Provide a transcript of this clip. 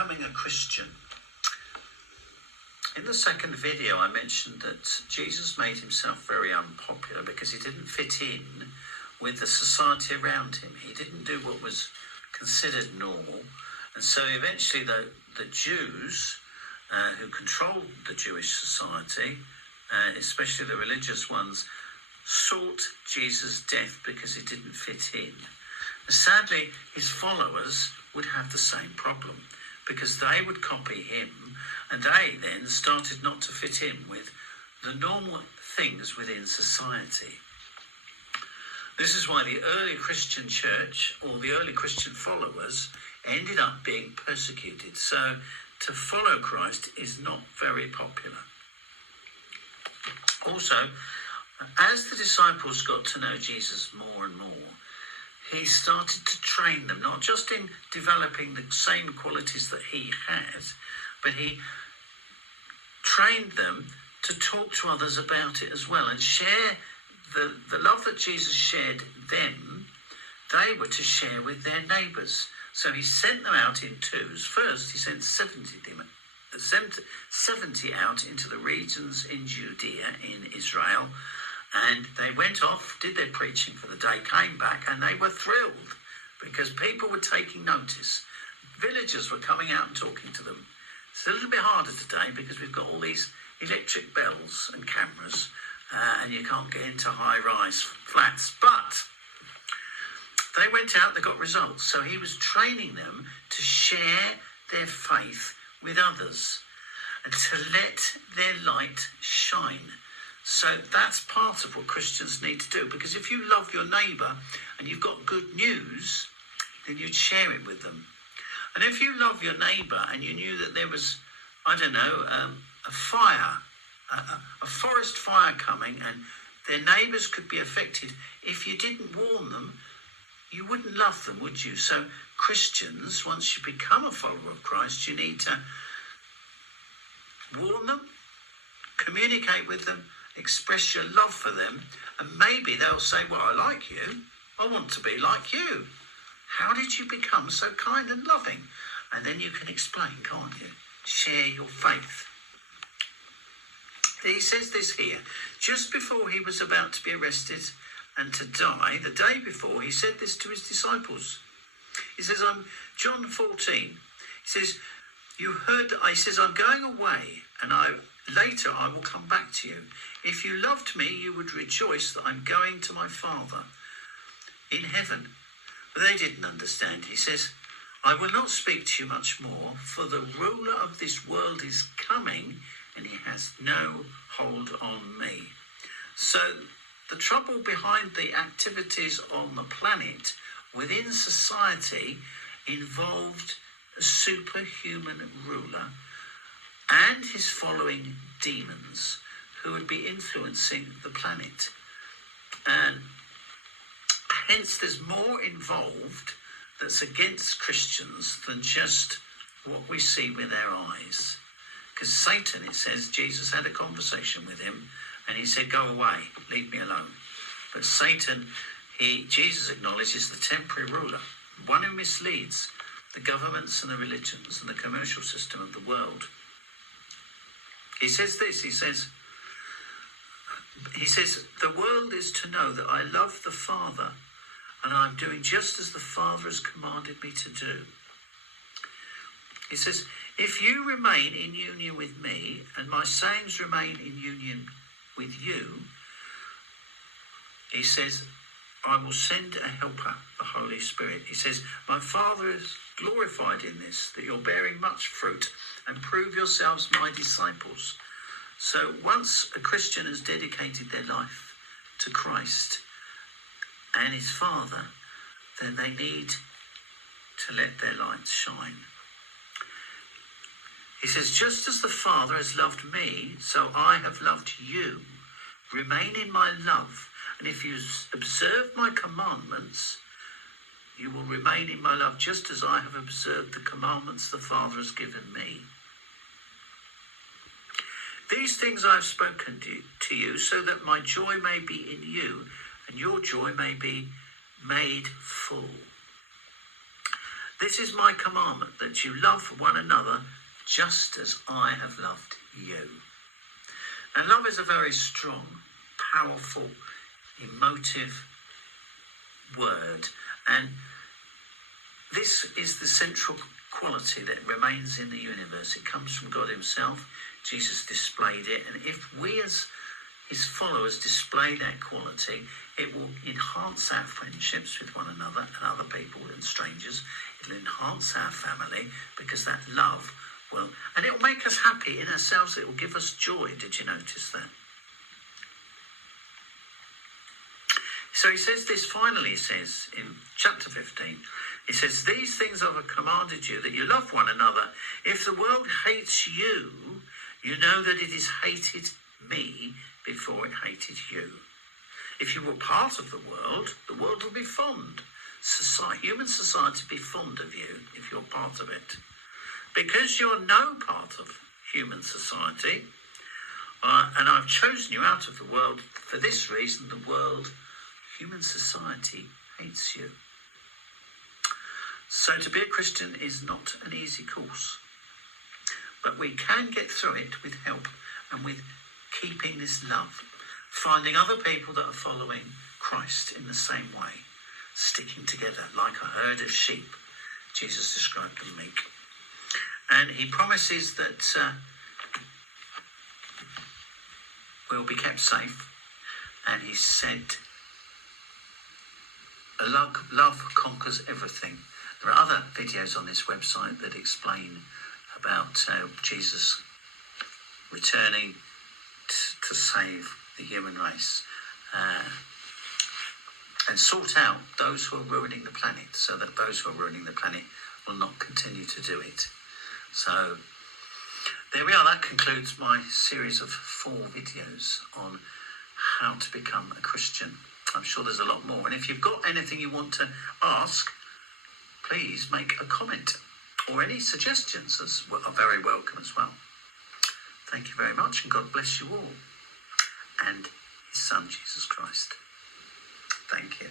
becoming a Christian. In the second video, I mentioned that Jesus made himself very unpopular because he didn't fit in with the society around him. He didn't do what was considered normal. And so eventually the Jews who controlled the Jewish society, especially the religious ones, sought Jesus' death because he didn't fit in. And sadly, his followers would have the same problem because they would copy him, and they then started not to fit in with the normal things within society. This is why the early Christian church, or the early Christian followers, ended up being persecuted. So to follow Christ is not very popular. Also, as the disciples got to know Jesus more and more, he started to train them, not just in developing the same qualities that he had, but he trained them to talk to others about it as well and share the love that Jesus shared them, they were to share with their neighbours. So he sent them out in twos. First, he sent 70 out into the regions in Judea, in Israel, and they went off, did their preaching for the day, came back, and they were thrilled because people were taking notice. Villagers were coming out and talking to them. It's a little bit harder today because we've got all these electric bells and cameras, and you can't get into high-rise flats. But they went out, they got results. So he was training them to share their faith with others and to let their light shine. So that's part of what Christians need to do, because if you love your neighbour and you've got good news, then you'd share it with them. And if you love your neighbour and you knew that there was, I don't know, a fire, a forest fire coming, and their neighbours could be affected, if you didn't warn them, you wouldn't love them, would you? So Christians, once you become a follower of Christ, you need to warn them, communicate with them, express your love for them, and maybe they'll say, well, I like you, I want to be like you. How did you become so kind and loving? And then you can explain, can't you? Share your faith. He says this here, just before he was about to be arrested and to die, the day before, he said this to his disciples. He says, John 14, he says, you heard, he says, I'm going away, and later I will come back to you. If you loved me, you would rejoice that I'm going to my Father in heaven. But they didn't understand. He says, I will not speak to you much more, for the ruler of this world is coming, and he has no hold on me. So the trouble behind the activities on the planet within society involved a superhuman ruler and his following demons who would be influencing the planet. And hence there's more involved that's against Christians than just what we see with our eyes. Because Satan, it says, Jesus had a conversation with him and he said, go away, leave me alone. But Satan, Jesus acknowledges the temporary ruler, one who misleads the governments and the religions and the commercial system of the world. He says this, he says, the world is to know that I love the Father and I'm doing just as the Father has commanded me to do. He says, if you remain in union with me and my sayings remain in union with you, he says, I will send a helper, the Holy Spirit. He says, my Father is glorified in this, that you're bearing much fruit and prove yourselves my disciples. So once a Christian has dedicated their life to Christ and his Father, then they need to let their light shine. He says, just as the Father has loved me, so I have loved you. Remain in my love. And if you observe my commandments, you will remain in my love, just as I have observed the commandments the Father has given me. These things I have spoken to you, so that my joy may be in you, and your joy may be made full. This is my commandment, that you love one another just as I have loved you. And love is a very strong, powerful, emotive word. And this is the central quality that remains in the universe. It comes from God himself. Jesus displayed it. And if we as his followers display that quality, it will enhance our friendships with one another and other people and strangers. It will enhance our family, because that love will, and it will make us happy in ourselves. It will give us joy. Did you notice that? So he says this finally, he says in chapter 15, he says, these things I have commanded you, that you love one another. If the world hates you, you know that it has hated me before it hated you. If you were part of the world will be fond. Human society will be fond of you if you're part of it. Because you're no part of human society, and I've chosen you out of the world, for this reason human society hates you. So to be a Christian is not an easy course, but we can get through it with help and with keeping this love, finding other people that are following Christ in the same way, sticking together like a herd of sheep. Jesus described them meek. And he promises that we'll be kept safe. And he said, love conquers everything. There are other videos on this website that explain about Jesus returning to save the human race and sort out those who are ruining the planet, so that those who are ruining the planet will not continue to do it. So there we are. That concludes my series of 4 videos on how to become a Christian. I'm sure there's a lot more. And if you've got anything you want to ask, please make a comment, or any suggestions are very welcome as well. Thank you very much, and God bless you all and his son, Jesus Christ. Thank you.